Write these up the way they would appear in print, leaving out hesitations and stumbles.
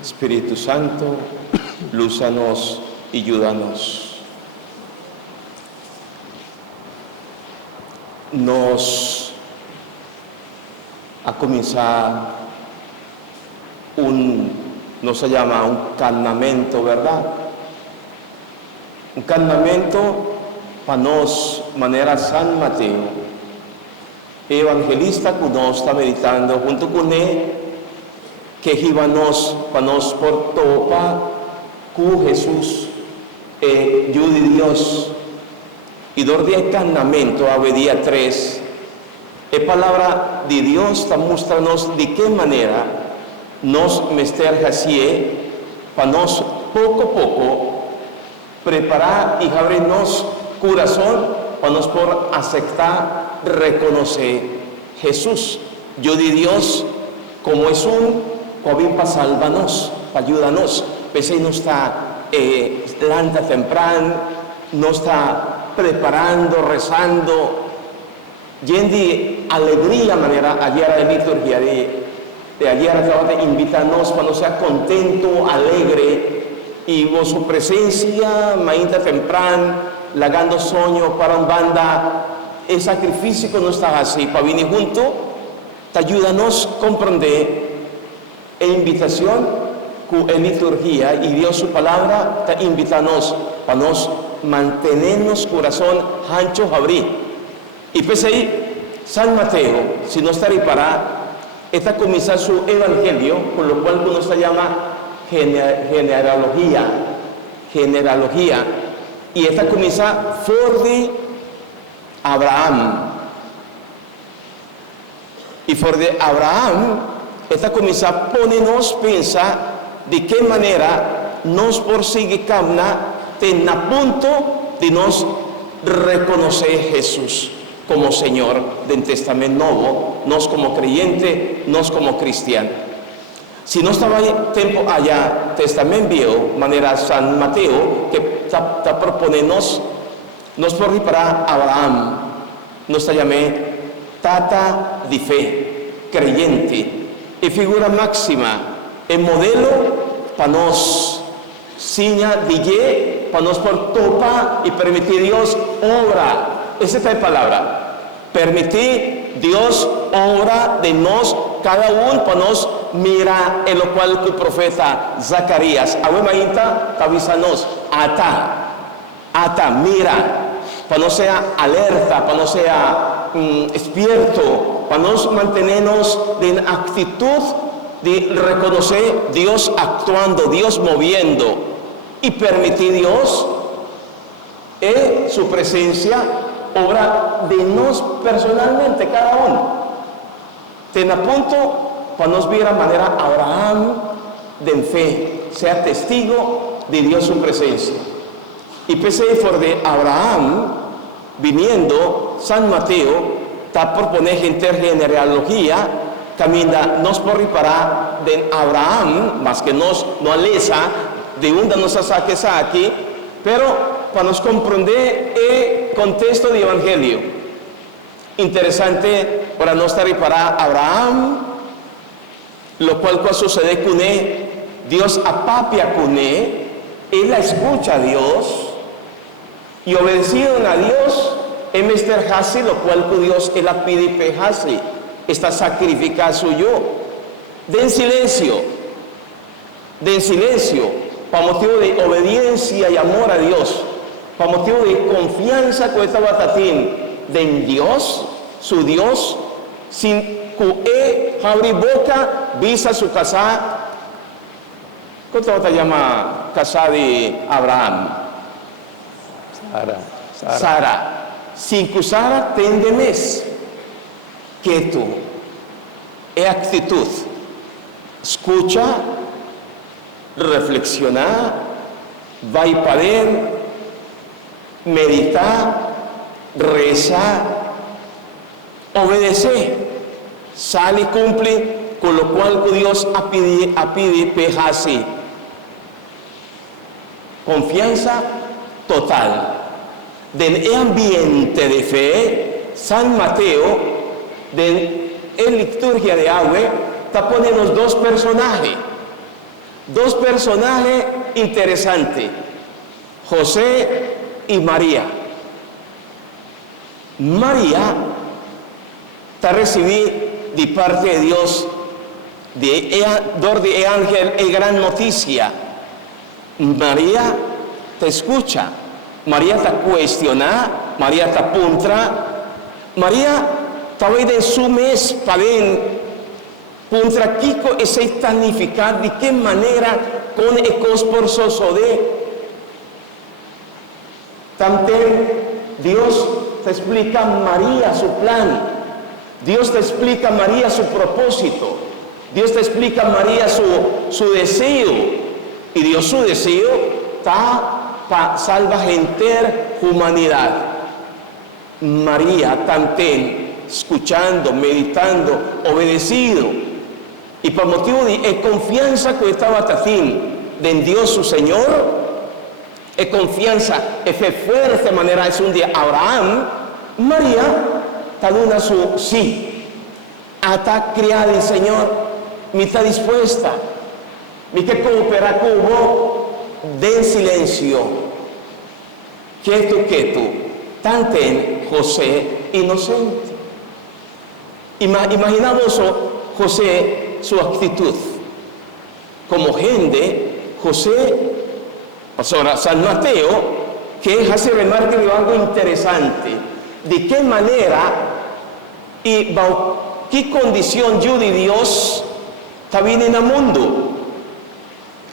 Espíritu Santo, lúzanos y ayúdanos. Nos a comenzar no se llama un campamento, ¿verdad? Un campamento para nos, manera San Mateo, evangelista que nos está meditando junto con él, que íbamos para nos por topa con Jesús, yo de Dios, y door de campamento a día 3, la palabra de Dios está mostrándonos de qué manera nos mester así, para nos poco a poco preparar y abrirnos corazón para nos por aceptar, reconocer Jesús, yo de Dios, como es para salvarnos, para ayudarnos. Pese no está lanta temprano, no está preparando, rezando, lleno de alegría, manera ayer en la liturgia de ayer acaba de invitarnos para no sea contento, alegre, y vos su presencia, mañana temprano, lagando sueño para un banda, el sacrificio que no está así, para venir junto, te ayúdanos a comprender la invitación con la liturgia y Dios su palabra te invítanos para nos mantenernos corazón ancho abrir. Y pues ahí, San Mateo, si no está reparado, está comienza su evangelio, con lo cual uno se llama genealogía, y esta comienza por de Abraham. Y por de Abraham, esta comienza a ponernos pensar de qué manera nos persigue camna ten a punto de nos reconocer Jesús como Señor del Testamento Nuevo, nos como creyente, nos como cristiano. Si no estaba tiempo allá, Testamento Viejo, manera San Mateo, que está proponernos, nos por para Abraham, nos llamé tata de fe, creyente, y figura máxima, el modelo para nos, seña de para nos por topa y permitir Dios obra. Esa es la palabra. Permitir Dios obra de nos, cada uno para nos mira en lo cual el profeta Zacarías, abuemaita, avísanos, ata, mira, para no sea alerta, para no sea despierto, para nos mantenernos en actitud de reconocer Dios actuando, Dios moviendo y permitir Dios su presencia obra de nos personalmente, cada uno. Ten a punto para nos ver a manera Abraham de fe, sea testigo de Dios su presencia. Y pese por de Abraham, viniendo San Mateo, está por poner genealogía, camina nos por reparar de Abraham, más que nos no alesa, de donde nos saque aquí, pero para nos comprender el contexto del Evangelio. Interesante para no estar reparar Abraham, lo cual sucede con él, Dios apapia con él la escucha a Dios y obedecido a Dios, él Mr. Hasi, lo cual con Dios él la pide pejase, está sacrificado suyo, de silencio, para motivo de obediencia y amor a Dios, para motivo de confianza con esta batatín de Dios, su Dios, sin que abrir boca, visa su casa. ¿Cómo te llama casa de Abraham? Sara. Sin que Sara tende mes. Quieto. Es actitud. Escucha, reflexionar, va y para él, meditar, rezar, obedecer, sale y cumple, con lo cual Dios pide pejase. Confianza total. Del ambiente de fe, San Mateo, en liturgia de agua, está poniendo dos personajes. Dos personajes interesantes, José y María. María está recibida de parte de Dios, de ángel, es gran noticia. María te escucha, María te cuestiona, María te apunta, María talvez en su mes para puntra Kiko ese tanificar de qué manera con ecos por sosode. También Dios te explica a María su plan, Dios te explica a María su propósito, Dios te explica a María su deseo, y Dios su deseo está para salvar entera humanidad. María también escuchando, meditando, obedecido, y por motivo de confianza que estaba tatín de Dios su Señor, confianza, fe fuerte de manera es un día Abraham, María está dando su sí, hasta criada el Señor, me está dispuesta, me que cooperar con vos, de silencio, quieto, tanten José inocente. Imaginamos José su actitud. Como gente, José, ahora San Mateo, que hace remarcar algo interesante, de qué manera y bajo qué condición yo de Dios está bien en el mundo.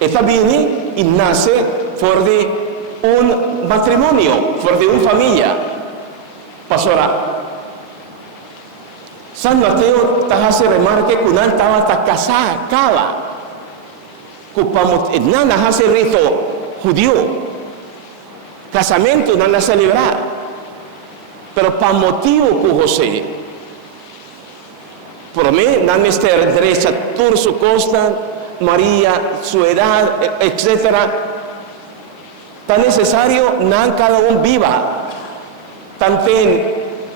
Está bien y nace por de un matrimonio, por de una familia. Pasora, San Mateo te hace remarque que una estaba casada, nada hace rito judío, casamiento nada celebrar, pero para motivo que José, por mí, nada estar derecha, toda su costa, María, su edad, etc. Tan necesario, nada cada uno viva, también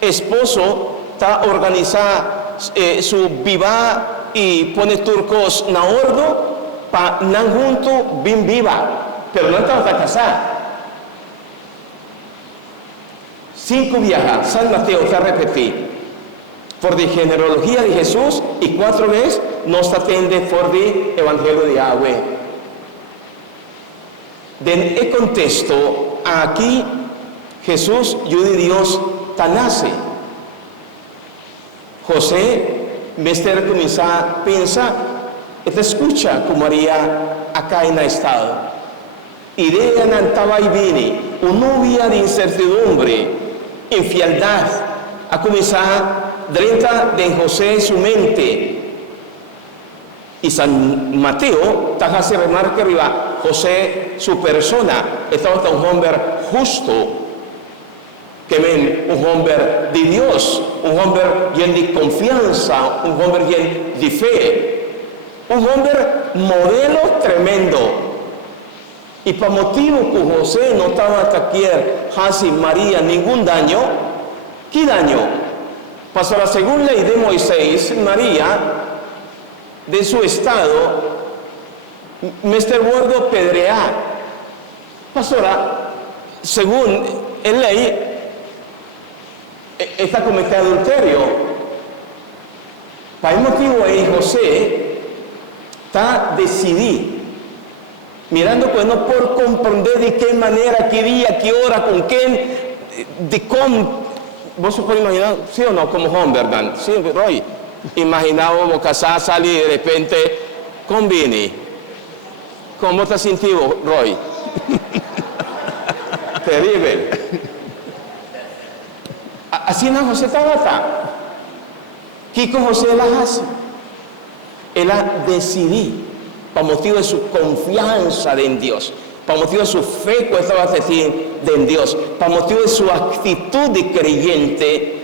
esposo, está organizar su viva y pone turcos na ordo para nan junto bien viva, pero no estaba casada. 5 viajas, San Mateo te repetí, por de genealogía de Jesús, y 4 veces nos atende por de Evangelio de Agua. En el contexto, aquí Jesús, yo de Dios, nace. José, en vez de comenzar a pensar, te escucha como María acá en el estado. Y de ella no estaba y viene, una novia de incertidumbre, infialdad, a comenzar dentro de José su mente. Y San Mateo te hace remarcar arriba, José, su persona, estaba un hombre justo, que ven un hombre de Dios, un hombre lleno de confianza, un hombre lleno de fe, un hombre modelo tremendo. Y por motivo que José no estaba aquí, casi María ningún daño, ¿qué daño? Pasó según ley de Moisés, María, de su estado, Mr. Gordo pedrear. Pastora, según la ley, está cometiendo adulterio. Por el motivo ahí José está decidido, mirando pues no por comprender de qué manera, qué día, qué hora, con quién, de cómo. Vos se puede imaginar, sí o no, como hombre, ¿verdad? Sí, Roy. Imaginábamos casar, salir y de repente conviene. ¿Cómo te has sentido, Roy? Terrible. Así no José estaba. ¿Qué con José la hace? Él ha decidido, por motivo de su confianza en Dios, por motivo de su fe que estaba en Dios, por motivo de su actitud de creyente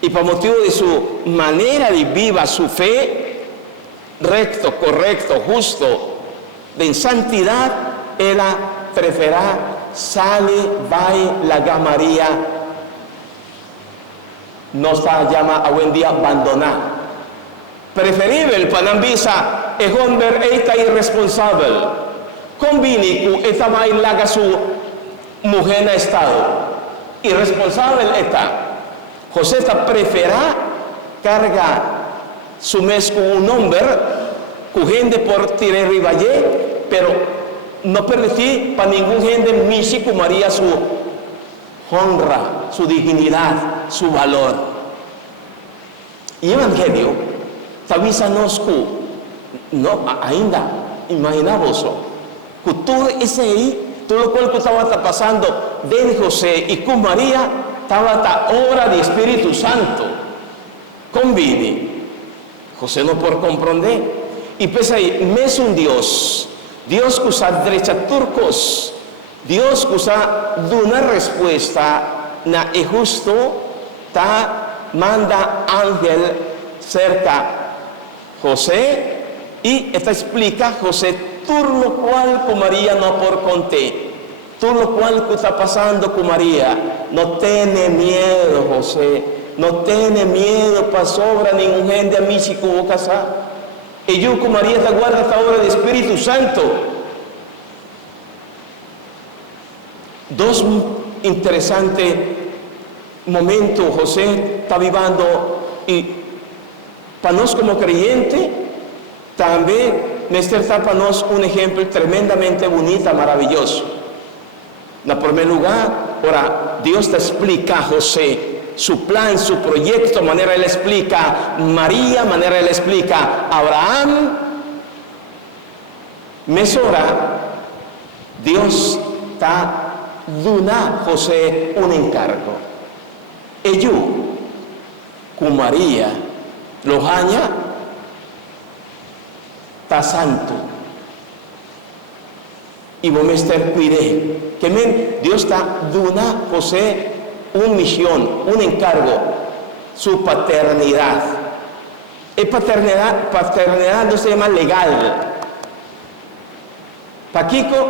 y por motivo de su manera de vivir su fe, recto, correcto, justo, de santidad, él preferirá sale, va la María, no está llama a buen día abandonar. Preferible para no visa es hombre está irresponsable. Convini que esta bailaga su mujer en estado. Irresponsable está. José está prefera carga su mes con un hombre, gente por tirar rivalle, pero no permití para ningún gente misi como María su honra, su dignidad, su valor. Y el Evangelio avísanos que no ainda imaginamos que todo ese ahí, todo lo cual que estaba pasando de José y con María estaba la obra del Espíritu Santo. Conviene. José no por comprender. Y pues ahí, me es un Dios que usa derecha turcos, Dios que usa de una respuesta na es justo, ta manda ángel cerca José y esta explica José todo lo cual con María no por conté, todo lo cual que está pasando con María, no tiene miedo José, no tiene miedo para sobra ningún gente a mí si como casar. Y yo con María te guarda esta obra del Espíritu Santo. Dos interesantes momentos José está viviendo y para nosotros como creyentes también Néstor está para nosotros un ejemplo tremendamente bonito, maravilloso. En primer lugar, ahora Dios te explica a José su plan, su proyecto, manera él explica María, manera él explica Abraham. Mesora, Dios está dando a José un encargo. Ello, con María, los años, está santo. Y vos me cuidé. Que Dios está dando a José una misión, un encargo, su paternidad. Y paternidad no se llama legal. Para Kiko,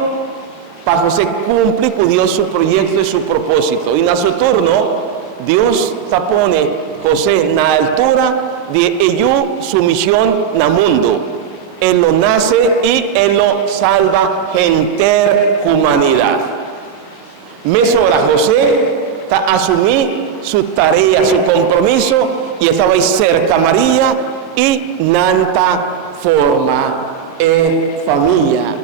para José cumple con Dios su proyecto y su propósito. Y en su turno, Dios te pone José en la altura de ello su misión en el mundo. Él lo nace y él lo salva gente humanidad. Mesora José asumí su tarea, su compromiso y estaba ahí cerca a María y nanta forma familia.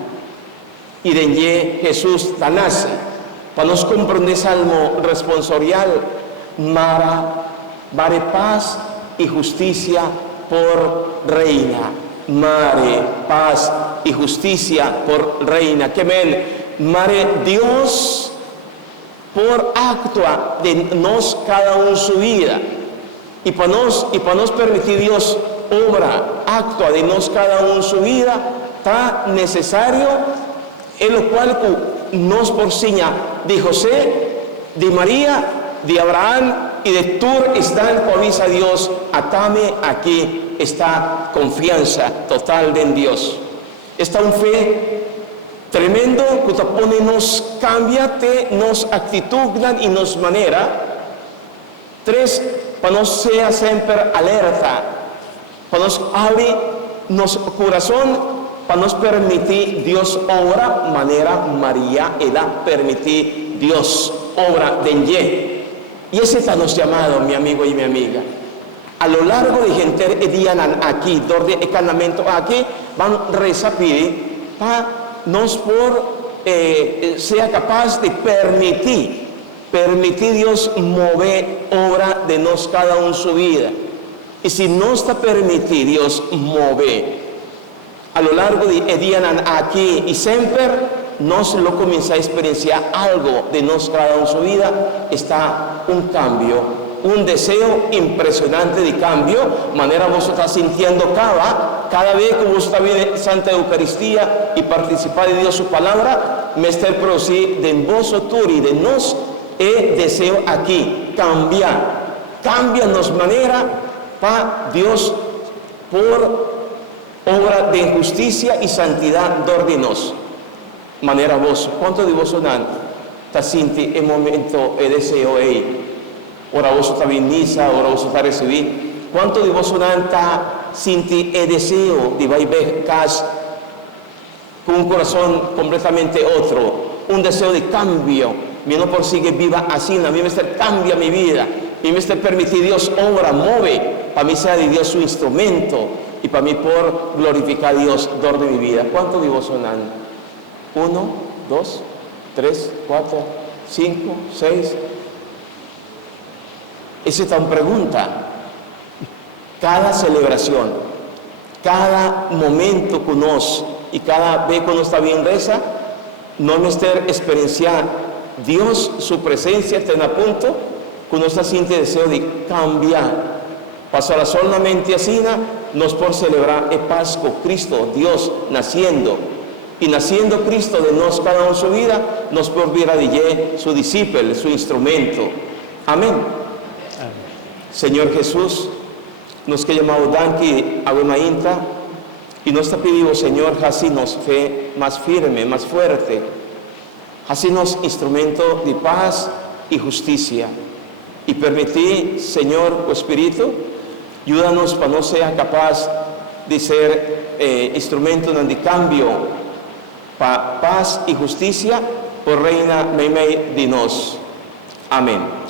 Y de allí Jesús nace. Para nos comprender salmo responsorial, mare paz y justicia por reina. Mare paz y justicia por reina. Que mare Dios por actua de nos cada uno su vida y para nos permitir Dios obra actua de nos cada uno su vida está necesario en lo cual nos por seña de José, de María, de Abraham y de Tur están con avisa Dios atame aquí está confianza total en Dios, está un fe tremendo que te pone nos cambia, nos actitud y nos manera. Tres, para nos sea siempre alerta, para nos abre nos corazón, para nos permitir Dios obra, manera María era permitir Dios obra de ella. Y ese está nos llamado, mi amigo y mi amiga. A lo largo de gente día aquí, donde el canamento aquí, van a rezar para nos sea capaz de permitir Dios mover obra de nos cada uno su vida. Y si no está permitido Dios mover a lo largo de día aquí y siempre nos lo comienza a experienciar algo de nos cada uno su vida, está un cambio, un deseo impresionante de cambio, manera vos estás sintiendo cada vez que vos estás viendo Santa Eucaristía y participar de Dios su palabra, me está producir de vosotros y de nos deseo aquí, cambiarnos manera para Dios por obra de justicia y santidad de ordenos. Manera vos, ¿cuánto de vos está sintiendo el momento, el deseo ahí? Ahora vos está en misa, ahora vos está recibir. ¿Cuánto de vos está sinti e deseo de ver cas con un corazón completamente otro, un deseo de cambio. Mi no por sigue viva así, a mí me cambia mi vida, y me permitir Dios obra, mueve, para mí sea de Dios su instrumento, y para mí por glorificar a Dios, dor de mi vida. ¿Cuántos de vos sonan? 1, 2, 3, 4, 5, 6. Esa es una pregunta. Cada celebración, cada momento que nos, y cada vez que uno está bien reza, no me estar experienciar Dios, su presencia está en a punto, que uno está sintiendo deseo de cambiar. Pasará solamente así, nos por celebrar el Pascua, Cristo, Dios naciendo. Y naciendo Cristo de nos cada uno en su vida, nos por vir a DJ, su discípulo, su instrumento. Amén. Señor Jesús, nos que llamamos Danki a una inta, y nos está pidiendo, Señor, así nos fe más firme, más fuerte, así nos instrumento de paz y justicia. Y permití, Señor, o Espíritu, ayúdanos para no ser capaz de ser instrumento de cambio para paz y justicia por reina Meimei de nos. Amén.